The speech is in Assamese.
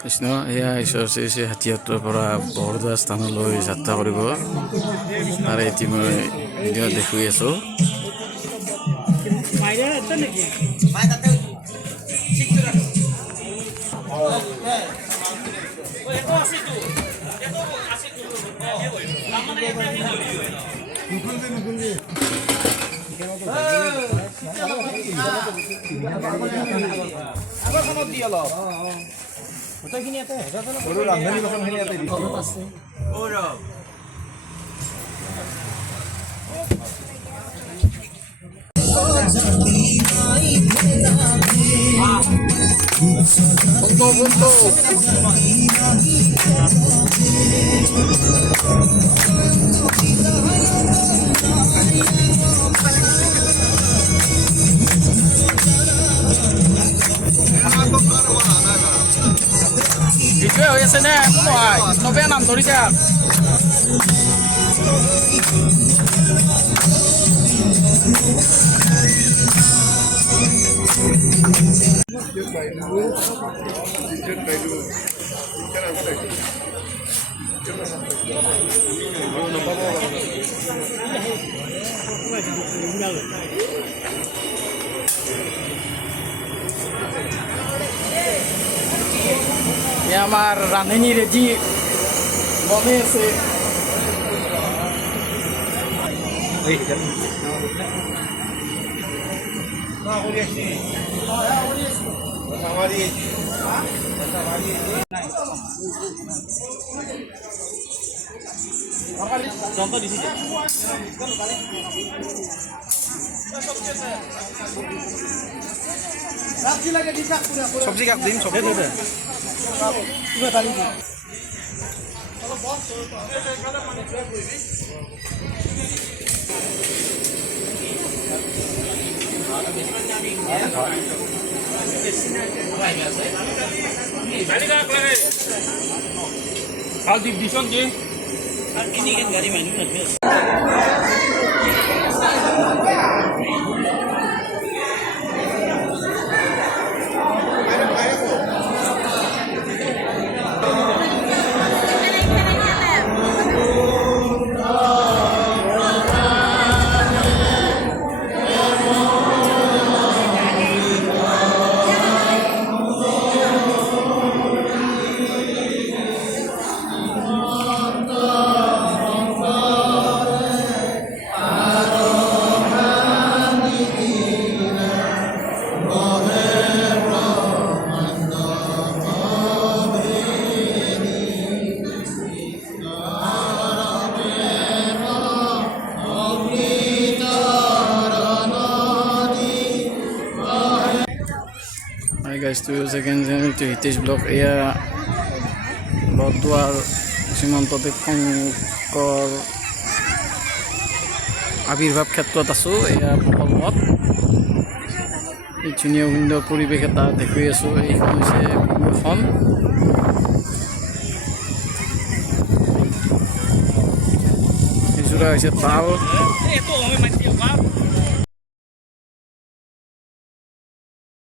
কৃষ্ণ এয়া ঈশ্বৰ শ্ৰী শ্ৰী হাতীয়াতৰ পৰা বৰদোৱা স্থানলৈ যাত্ৰা কৰিব। তাৰে এতিয়া মই ভিডিঅ' দেখুৱাই আছোঁ। ভিডিঅ' হৈ আছে নে? নহয় নবে নাম ধৰিছে। আমার রাঁধুনি রেডি বনে আছে। সবজি কাট দিম সবজি দেবে Al di dison je. Ini kan gari manu nanti. Hi guys, to second channel to Hitesh Blog. এয়া বৰদোৱাৰ শ্ৰীমন্ত শংকৰ আবিৰ্ভাৱ ক্ষেত্ৰত আছোঁ। এয়া প্ৰকল্পত এই ধুনীয়া সুন্দৰ পৰিৱেশ এটা দেখুৱাই আছোঁ। এইখন হৈছে এখন এইযোৰা হৈছে তাল।